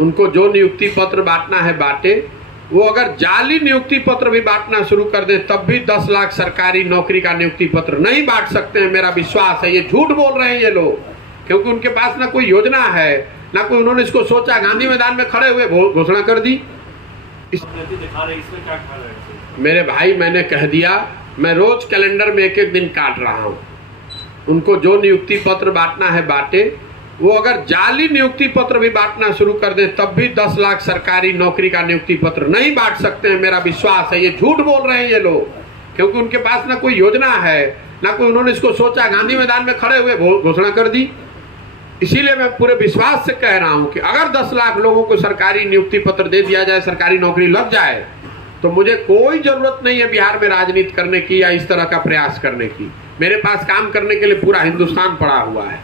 उनको जो नियुक्ति पत्र बांटना है बांटे। वो अगर जाली नियुक्ति पत्र भी बांटना शुरू कर दे तब भी 10 लाख सरकारी नौकरी का नियुक्ति पत्र नहीं बांट सकते हैं। मेरा विश्वास है ये झूठ बोल रहे हैं ये लोग, क्योंकि उनके पास ना कोई योजना है ना कोई उन्होंने इसको सोचा। गांधी मैदान में खड़े हुए घोषणा कर दी। मेरे भाई मैंने कह दिया, मैं रोज कैलेंडर में एक एक दिन काट रहा हूं। उनको जो नियुक्ति पत्र बांटना है बांटे। वो अगर जाली नियुक्ति पत्र भी बांटना शुरू कर दे तब भी 10 लाख सरकारी नौकरी का नियुक्ति पत्र नहीं बांट सकते हैं। मेरा विश्वास है ये झूठ बोल रहे हैं ये लोग, क्योंकि उनके पास ना कोई योजना है ना कोई उन्होंने इसको सोचा। गांधी मैदान में खड़े हुए घोषणा कर दी। इसीलिए मैं पूरे विश्वास से कह रहा हूं कि अगर 10 लाख लोगों को सरकारी नियुक्ति पत्र दे दिया जाए, सरकारी नौकरी लग जाए, तो मुझे कोई जरूरत नहीं है बिहार में राजनीति करने की या इस तरह का प्रयास करने की। मेरे पास काम करने के लिए पूरा हिंदुस्तान पड़ा हुआ है।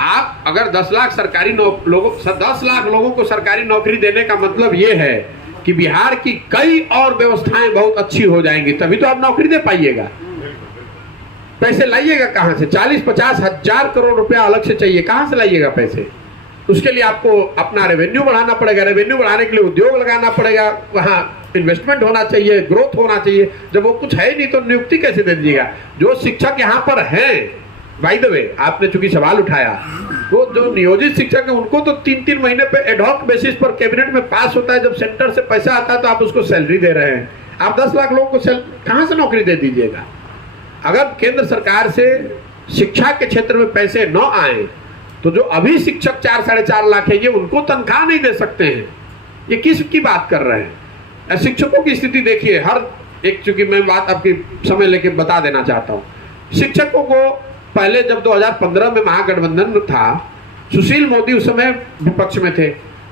आप अगर 10 लाख लोगों को सरकारी नौकरी देने का मतलब ये है कि बिहार की कई और व्यवस्थाएं बहुत अच्छी हो जाएंगी, तभी तो आप नौकरी दे पाइएगा। पैसे लाइएगा कहां से? 40-50 हजार करोड़ रुपया अलग से चाहिए, कहां से लाइएगा पैसे? उसके लिए आपको अपना रेवेन्यू बढ़ाना पड़ेगा। रेवेन्यू बढ़ाने के लिए उद्योग लगाना पड़ेगा, वहां इन्वेस्टमेंट होना चाहिए, ग्रोथ होना चाहिए। जब वो कुछ है नहीं तो नियुक्ति कैसे दे दीजिएगा? जो शिक्षक यहाँ पर हैं, बाय द वे आपने चूंकि सवाल उठाया, वो जो नियोजित शिक्षक है उनको तो 3-3 महीने पे एडहॉक बेसिस पर कैबिनेट में पास होता है। जब सेंटर से पैसा आता है तो आप उसको सैलरी दे रहे हैं। आप 10 लाख लोगों को कहां से नौकरी दे दीजिएगा? अगर केंद्र सरकार से शिक्षा के क्षेत्र में पैसे न आए तो जो अभी शिक्षक 4-4.5 लाख है ये उनको तनख्वाह नहीं दे सकते हैं। ये किस की बात कर रहे हैं? शिक्षकों की स्थिति देखिए, हर एक, चूंकि मैं बात आपकी समय लेके बता देना चाहता हूँ। शिक्षकों को पहले जब 2015 में महागठबंधन था, सुशील मोदी उस समय विपक्ष में थे,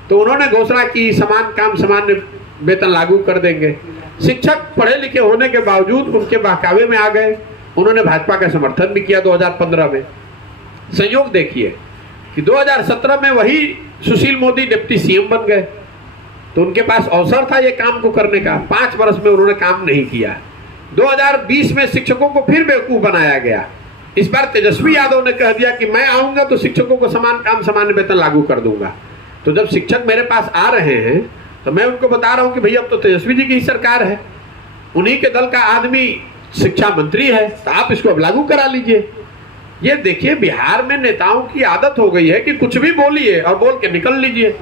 तो उन्होंने घोषणा की समान काम समान वेतन लागू कर देंगे। शिक्षक पढ़े लिखे होने के बावजूद उनके बहकावे में आ गए। उन्होंने भाजपा का समर्थन भी किया 2015 में। संयोग देखिए कि 2017 में वही सुशील मोदी डिप्टी सीएम बन गए, तो उनके पास अवसर था ये काम को करने का। 5 वर्ष में उन्होंने काम नहीं किया। 2020 में शिक्षकों को फिर बेवकूफ बनाया गया। इस बार तेजस्वी यादव ने कह दिया कि मैं आऊंगा तो शिक्षकों को समान काम समान वेतन लागू कर दूंगा। तो जब शिक्षक मेरे पास आ रहे हैं तो मैं उनको बता रहा हूं कि भैया अब तो तेजस्वी जी की ही सरकार है, उन्हीं के दल का आदमी शिक्षा मंत्री है, तो आप इसको अब लागू करा लीजिए। ये देखिए, बिहार में नेताओं की आदत हो गई है कि कुछ भी बोलिए और बोल के निकल लीजिए।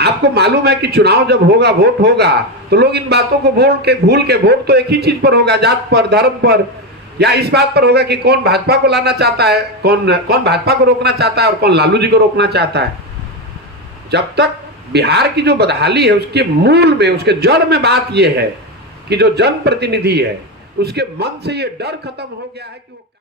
आपको मालूम है कि चुनाव जब होगा, वोट होगा, तो लोग इन बातों को भूल के वोट तो एक ही चीज पर होगा, जात पर, धर्म पर, या इस बात पर होगा कि कौन भाजपा को लाना चाहता है, कौन भाजपा को रोकना चाहता है और कौन लालू जी को रोकना चाहता है। जब तक बिहार की जो बदहाली है उसके मूल में, उसके जड़ में बात यह है कि जो जनप्रतिनिधि है उसके मन से ये डर खत्म हो गया है कि वो